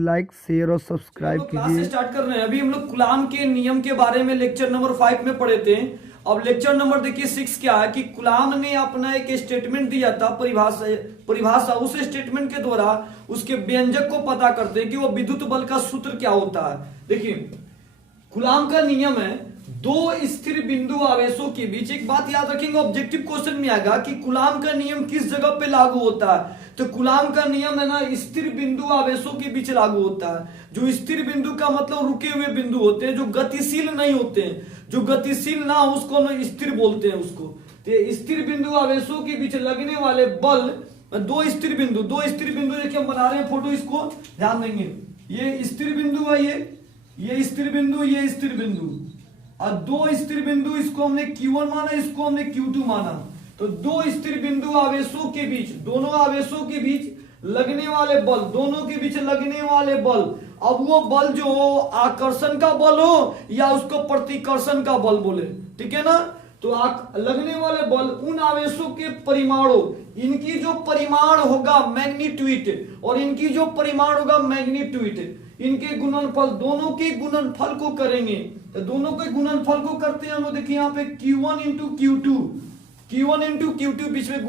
Like share और subscribe class कीजिए। Start कर रहे हैं। अभी हम लोग कुलाम के नियम के बारे में लेक्चर नंबर 5 में पढ़े थे। अब लेक्चर नंबर देखिए 6 क्या है कि कुलाम ने अपना एक स्टेटमेंट दिया था, परिभाषा। उस स्टेटमेंट के द्वारा उसके व्यंजक को पता करते हैं कि वो विद्युत बल का सूत्र क्या होता है। देखिए कुलाम का नियम है दो स्थिर बिंदु आवेशों के बीच, एक बात याद रखेंगे ऑब्जेक्टिव क्वेश्चन में आएगा कि कुलाम का नियम किस जगह पे लागू होता है। तो कुलाम का नियम है ना स्थिर बिंदु आवेशों के बीच लागू होता है। जो स्थिर बिंदु का मतलब रुके हुए बिंदु होते हैं, जो गतिशील नहीं होते हैं, जो गतिशील ना हो उसको हम स्थिर बोलते हैं उसको। तो स्थिर बिंदु आवेशों के बीच लगने वाले बल दो स्थिर बिंदु देखिए हम बना रहे हैं फोटो, इसको ध्यान देंगे। ये स्थिर बिंदु है, ये स्थिर बिंदु, ये स्थिर बिंदु और दो स्थिर बिंदु, इसको हमने Q1 माना, इसको हमने Q2 माना। तो दो स्थिर बिंदु आवेशों के बीच, दोनों आवेशों के बीच लगने वाले बल, दोनों के बीच लगने वाले बल, अब वो बल जो आकर्षण का बल हो या उसको प्रतिकर्षण का बल बोले, ठीक है ना। तो लगने वाले बल उन आवेशों के परिमाणों, इनकी जो परिमाण होगा मैग्नीट्यूड और इनकी जो परिमाण होगा मैग्नीट्यूड, इनके गुणनफल, दोनों के गुणनफल को करेंगे। तो दोनों के गुणनफल को करते हैं हम लोग। देखिए यहाँ पे Q1 इंटू Q2 बीच में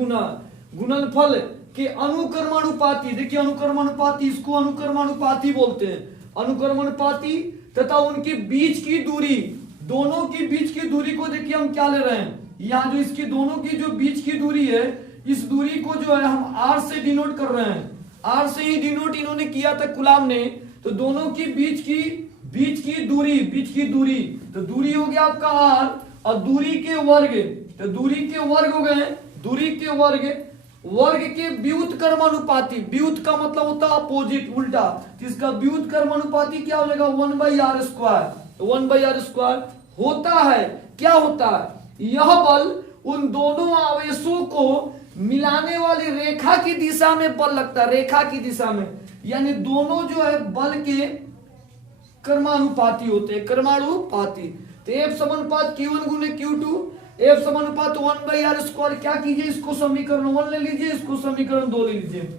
गुणनफल के अनुक्रमानुपाती, देखिए अनुक्रमानुपाती, इसको अनुक्रमानुपाती बोलते हैं। अनुक्रमानुपाती तथा उनके बीच की दूरी, दोनों की बीच की दूरी को देखिए हम क्या ले रहे हैं, यहाँ जो इसकी दोनों की जो बीच की दूरी है, इस दूरी को जो है हम R से डिनोट कर रहे हैं। R से ही डिनोट इन्होंने किया था कुलाम ने। तो दोनों की बीच की दूरी, तो दूरी हो गया आपका R और दूरी के वर्ग, तो दूरी के वर्ग हो गए, दूरी के वर्ग के व्युत्क्रमानुपाती, व्युत का मतलब होता है अपोजिट, उल्टा, तो इसका व्युत्क्रमानुपाती क्या हो जाएगा 1/r स्क्वायर। तो 1/r स्क्वायर होता है, क्या होता है, यह बल उन दोनों आवेशों को मिलाने वाली रेखा की दिशा में बल लगता है, रेखा की दिशा में, यानी दोनों जो है बल के कर्मानुपाती होते हैं, कर्मानुपाती। तो F समानुपात Q1 गुने Q2, F समानुपात 1/r स्क्वायर, क्या कीजिए इसको समीकरण 1 ले लीजिए, इसको समीकरण 2 ले लीजिए।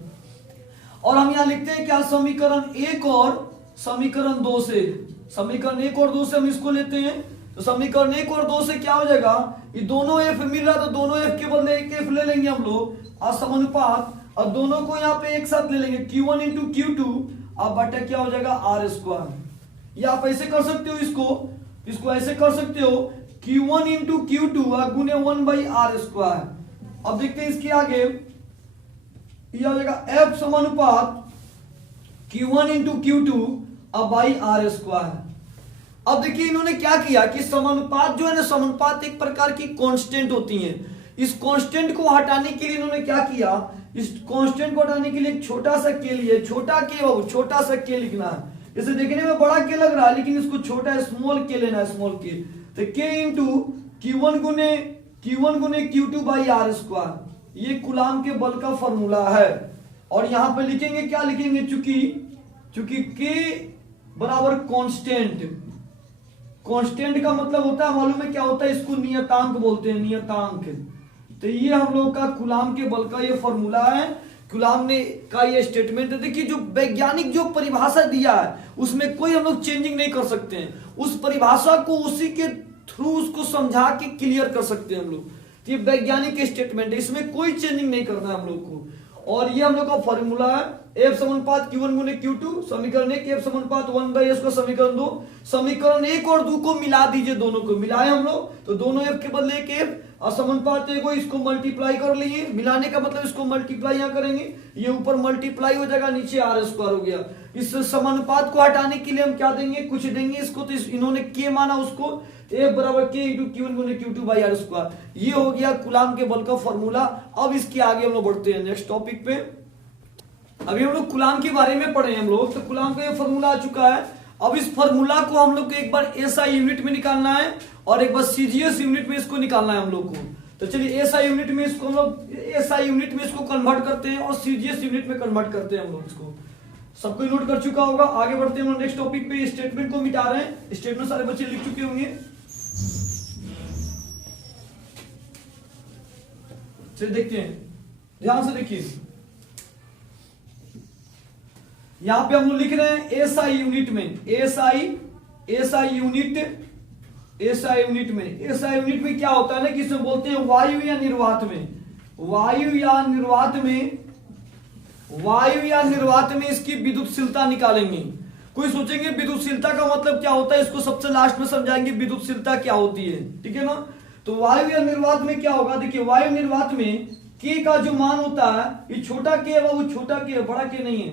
और हम यहाँ लिखते हैं क्या, समीकरण 1 और समीकरण 2 से, समीकरण 1 और 2 से हम इसको लेते हैं। तो समीकरण 1 और 2 से क्या हो जाएगा, ये दोनों F मिल रहा, तो दोनों F के बदले एक F ले लेंगे हम लोग और समानुपात, और दोनों को यहाँ पे एक साथ ले लेंगे Q1 इंटू Q2 अब बटा क्या हो जाएगा R स्क्वायर। या आप ऐसे कर सकते हो, इसको ऐसे कर सकते हो Q1 इंटू Q2 गुने 1/r स्क्वायर। अब देखते हैं इसके आगे, यह हो जाएगा F समानुपात Q1 इंटू Q2 अब बाई R स्क्वायर। अब देखिए इन्होंने क्या किया कि समानुपात जो है ना, समानुपात एक प्रकार की कांस्टेंट होती है। इस कांस्टेंट को हटाने के लिए इन्होंने क्या किया, इस कांस्टेंट को हटाने के लिए एक छोटा सा के लिए, छोटा सा के लिखना है। जैसे देखने में बड़ा के लग रहा है लेकिन इसको छोटा स्मॉल के लेना है, स्मॉल के। तो के इंटू Q1 गुने Q2 बाई R स्क्वायर, ये कुलाम के बल का फॉर्मूला है। और यहां पे लिखेंगे क्या लिखेंगे, चूंकि के बराबर कांस्टेंट, कांस्टेंट का मतलब होता है मालूम है क्या होता है, इसको नियतांक बोलते हैं, नियतांक। तो ये हम लोग का कुलाम के बल का ये फॉर्मूला है, कुलाम ने का ये स्टेटमेंट है। देखिए जो वैज्ञानिक जो परिभाषा दिया है उसमें कोई हम लोग चेंजिंग नहीं कर सकते हैं, उस परिभाषा को उसी के थ्रू उसको समझा के क्लियर कर सकते हैं हम लोग। तो ये वैज्ञानिक स्टेटमेंट है, इसमें कोई चेंजिंग नहीं करना है हम लोग को। और ये हम लोग का फॉर्मूला है F समानुपात Q1 गुने Q2, समीकरण 1 F समानुपात 1/s का समीकरण 2, समीकरण 1 और 2 को मिला दीजिए, दोनों को मिलाए हम लोग, तो दोनों F के बदले एक F और समानुपात को इसको मल्टीप्लाई कर लिए, मिलाने का मतलब इसको मल्टीप्लाई यहाँ करेंगे, ये ऊपर मल्टीप्लाई हो जाएगा, नीचे R स्क्वायर हो गया। इस समानुपात को हटाने के लिए हम क्या देंगे, कुछ देंगे इसको, तो इन्होंने के माना उसको, F बराबर के इंटू Q1 गुने Q2 बाई R स्क्वायर। ये हो गया कुलाम के बल का फॉर्मूला। अब इसके आगे हम लोग बढ़ते हैं नेक्स्ट टॉपिक पे। अभी हम लोग कुलाम के बारे में पढ़े हम लोग, तो कुलाम का ये फॉर्मूला आ चुका है। अब इस फॉर्मूला को हम लोग को एक बार एसआई यूनिट में निकालना है और एक बार सीजीएस यूनिट में इसको निकालना है हम लोग को। तो चलिए एसआई यूनिट में इसको हम लोग एसआई यूनिट में इसको कन्वर्ट करते हैं और सीजीएस यूनिट में कन्वर्ट करते हैं हम लोग इसको। सबको नोट कर चुका होगा। आगे बढ़ते हैं हम लोग नेक्स्ट टॉपिक पे। स्टेटमेंट को मिटा रहे हैं, स्टेटमेंट सारे बच्चे लिख चुके होंगे। चलिए देखते हैं, ध्यान से देखिए। यहां पे हम लोग लिख रहे हैं एसआई यूनिट में, एसआई यूनिट में क्या होता है ना कि इसमें बोलते हैं वायु या निर्वात में इसकी विद्युतशीलता निकालेंगे। कोई सोचेंगे विद्युतशीलता का मतलब क्या होता है, इसको सबसे लास्ट में समझाएंगे विद्युतशीलता क्या होती है, ठीक है ना। तो वायु या निर्वात में क्या होगा, देखिए वायु निर्वात में के का जो मान होता है, ये छोटा के है वो छोटा के है, बड़ा के नहीं है।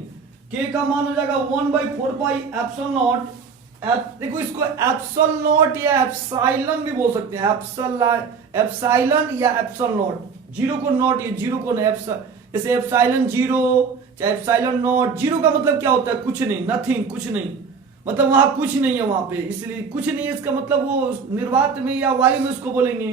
के का मान हो जाएगा 1/4 पाई एप्सिलॉन नॉट। देखो इसको एप्सिलॉन नॉट या एप्सिलॉन भी बोल सकते हैं, एप्सिलॉन या एप्सिलॉन नॉट, जीरो को नॉट, ये जीरो को जैसे एप्सिलॉन जीरो चाहे एप्सिलॉन नॉट। जीरो का मतलब क्या होता है, कुछ नहीं, नथिंग, कुछ नहीं, मतलब वहां कुछ नहीं है वहां पे, इसलिए कुछ नहीं है इसका मतलब वो निर्वात में या वायु में उसको बोलेंगे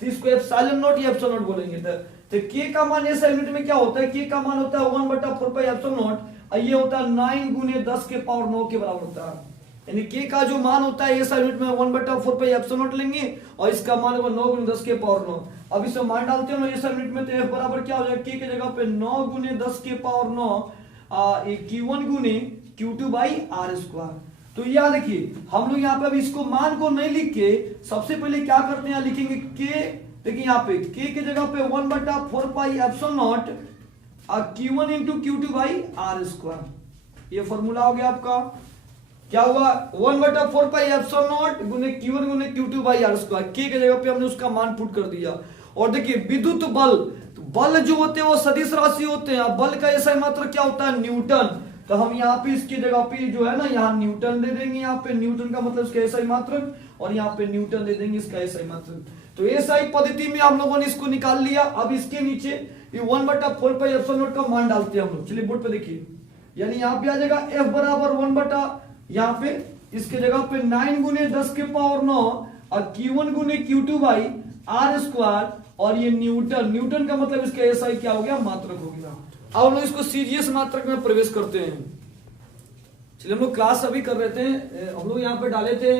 तो इसको एप्सिलॉन नॉट या एप्सिलॉन नॉट बोलेंगे। तो के का मान ऐसा यूनिट में क्या होता है, के का मान होता है 1/4 पाई एप्सिलॉन नॉट, और ये होता है 9 × 10 के पावर 9 के बराबर होता है। यानी के का जो मान होता है ऐसा यूनिट में 1/4 पाई एप्सिलॉन नॉट लेंगे और इसका मान होगा 9 × 10 के पावर 9। अब इसमें मान डालते हैं ऐसा यूनिट में, तो F बराबर क्या हो जाएगा, के की जगह पे 9 × 10 के पावर 9 Q1 × Q2/r²। तो याद देखिए हम लोग यहाँ पे अब इसको मान को नहीं लिख के सबसे पहले क्या करते हैं, लिखेंगे के। देखिए यहाँ पे के की जगह पे 1/4 pi epsilon not Q1 × Q2/r²। ये फॉर्मूला हो गया आपका, क्या हुआ 1/4 पाई एप्सिलॉन नॉट गुने Q1 × Q2/r²। के की जगह पे हमने उसका मान पुट कर दिया। और देखिए विद्युत बल, तो बल जो होते हैं वो सदिश राशि होते हैं, बल का ऐसा मात्र क्या होता है, न्यूटन। तो हम यहाँ पे इसकी जगह पे जो है ना यहाँ न्यूटन दे देंगे, यहाँ पे न्यूटन का मतलब इसका ऐसा ही मात्रक, और यहाँ पे न्यूटन दे देंगे इसका ऐसा ही मात्रक। तो ऐसा ही पद्धति में हम लोगों ने इसको निकाल लिया। अब इसके नीचे ये 1/4 पाई एप्सिलॉन नॉट का मान डालते हैं हम लोग। चलिए बोर्ड पे देखिए, यानी यहाँ पे आ जाएगा F बराबर 1/, यहाँ पे इसके जगह पे 9 × 10 के पावर 9 और Q1 × Q2/r², और ये न्यूटन का मतलब इसका ऐसा क्या हो गया, मात्रक हो गया। अब हम लोग इसको सीजीएस मात्रक में प्रवेश करते हैं। चलिए हम लोग क्लास अभी कर रहे थे, हम लोग यहाँ पे डाले थे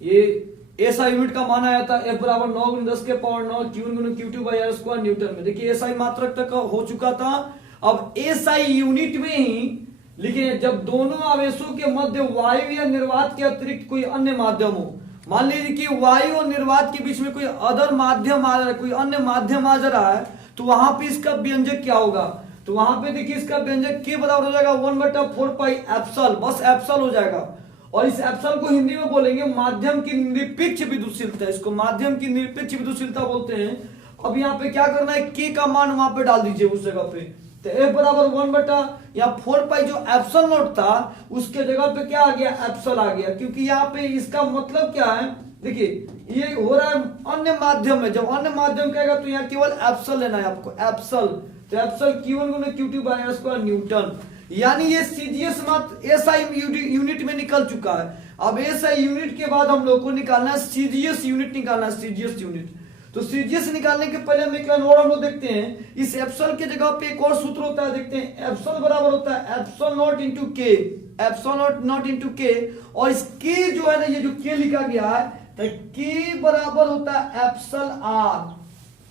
ये ऐसा यूनिट का मान आया था F बराबर 9 × 10 के पावर 9 Q1 × Q2/r² न्यूटन में। देखिए एसआई मात्रक तक हो चुका था। अब एसआई यूनिट में ही लिखे जब दोनों आवेशों के मध्य वायु या निर्वात के अतिरिक्त कोई अन्य माध्यम हो। मान लीजिए कि वायु और निर्वात के बीच में कोई अदर माध्यम आ रहा है, कोई अन्य माध्यम आ जा रहा है, तो वहां पे इसका व्यंजक क्या होगा, तो वहां पे देखिए इसका व्यंजक के बराबर हो जाएगा 1/4 पाई एप्सल, बस एप्सल हो जाएगा। और इस एप्सल को हिंदी में बोलेंगे माध्यम की निरपेक्ष विद्युतशीलता, इसको माध्यम की निरपेक्ष विद्युतशीलता बोलते हैं। अब यहाँ पे क्या करना है, के का मान वहां पे डाल दीजिए उस जगह पे। तो F बराबर 1/4 पाई जो एप्सिलॉन नॉट था उसके जगह पे क्या आ गया, एप्सिलॉन आ गया। क्योंकि यहाँ पे इसका मतलब क्या है, देखिए ये हो रहा है अन्य माध्यम में, जब अन्य माध्यम कहेगा तो यहाँ केवल एप्सिलॉन लेना है आपको, एप्सिलॉन। तो एप्सिलॉन Q1 × Q2/r² न्यूटन। यानी ये सीजीएस मात्र एसआई यूनिट में निकल चुका है। अब एसआई यूनिट के बाद हम लोग को निकालना है सीजीएस यूनिट, निकालना है सीजीएस यूनिट। तो सीजीएस निकालने के पहले हम एक लाइन और हम लोग देखते हैं, इस एप्सिलॉन के जगह पे एक और सूत्र होता है, देखते हैं। एप्सिलॉन बराबर होता है एप्सिलॉन नॉट इंटू के, एप्सिलॉन नॉट इंटू के। और इस के जो है ना, ये जो के लिखा गया है, तो के बराबर होता है एप्सिलॉन आर।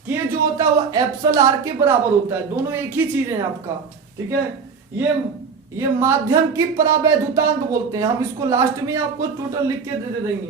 के जो होता है वो एप्सिलॉन आर के बराबर होता है, दोनों एक ही चीज है आपका, ठीक है। ये माध्यम की परावैद्युतांक बोलते हैं, हम इसको लास्ट में आपको टोटल लिख के दे देंगे।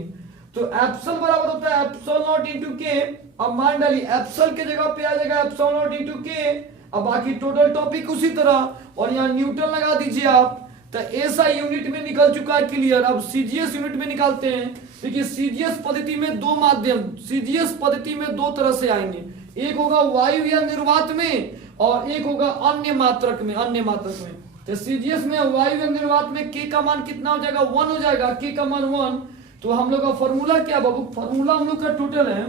तो एप्सिलॉन बराबर होता है एप्सिलॉन नॉट इंटू के। अब मान डालिए एप्सिलॉन के जगह पे आ जाएगा एप्सिलॉन नॉट इंटू के। अब बाकी टोटल टॉपिक उसी तरह, और यहाँ न्यूटन लगा दीजिए आप। तो ऐसा यूनिट में निकल चुका है, क्लियर। अब सीजीएस यूनिट में निकालते हैं। देखिए सीजीएस पद्धति में दो माध्यम, सीजीएस पद्धति में दो तरह से आएंगे, एक होगा वायु या निर्वात में और एक होगा अन्य मात्रक में, अन्य मात्रक में। तो सीजीएस में वायु या निर्वात में के का मान कितना हो जाएगा, 1 हो जाएगा, के का मान 1। तो हम लोग का फॉर्मूला क्या बाबू, फॉर्मूला हम लोग का टोटल है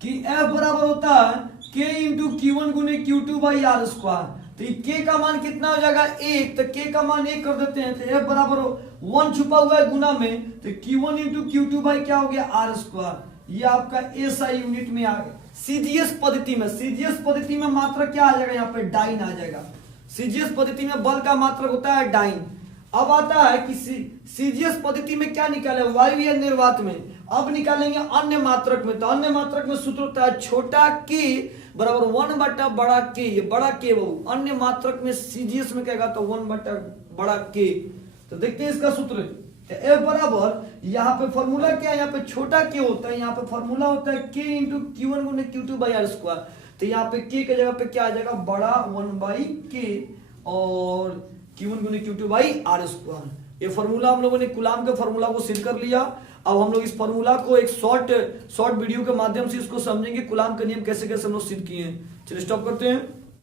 कि F बराबर होता है K इंटू Q1 × Q2/r²। तो के का मान कितना हो जाएगा, 1। तो के का मान 1 कर देते हैं। तो F बराबर 1 छुपा हुआ है गुना में, तो Q1 × Q2 क्या हो गया, r²। ये आपका एसआई यूनिट में आ गया। सीजीएस पद्धति में, सीजीएस पद्धति में मात्रक क्या आ जाएगा, यहाँ पे डाइन आ जाएगा। सीजीएस पद्धति में बल का मात्रक होता है डाइन। अब आता है कि सीजीएस पद्धति में क्या निकाले, वायवीय निर्वात में। अब निकालेंगे अन्य मात्रक में। तो अन्य मात्रक में सूत्र होता है छोटा के बराबर 1 बटा बड़ा के, ये बड़ा के बहु। अन्य मात्रक में सीजीएस में क्या तो 1 बटा बड़ा के। तो देखते हैं इसका सूत्र, ए बराबर यहाँ पे फॉर्मूला क्या है, यहाँ पे छोटा के होता है, यहाँ पे फॉर्मूला होता है के इंटू Q1 गुने Q2 बाई आर स्क्वायर। तो यहाँ पे के की जगह पे क्या आ जाएगा, बड़ा 1 बाई के और Q1 गुने Q2 बाई आर स्क्वायर। ये फॉर्मूला हम लोगों ने कूलाम के फॉर्मूला को सिद्ध कर लिया। अब हम लोग इस फॉर्मूला को एक शॉर्ट वीडियो के माध्यम से इसको समझेंगे, कूलाम का नियम कैसे कैसे हम लोग सिद्ध किए हैं। चलिए स्टॉप करते हैं।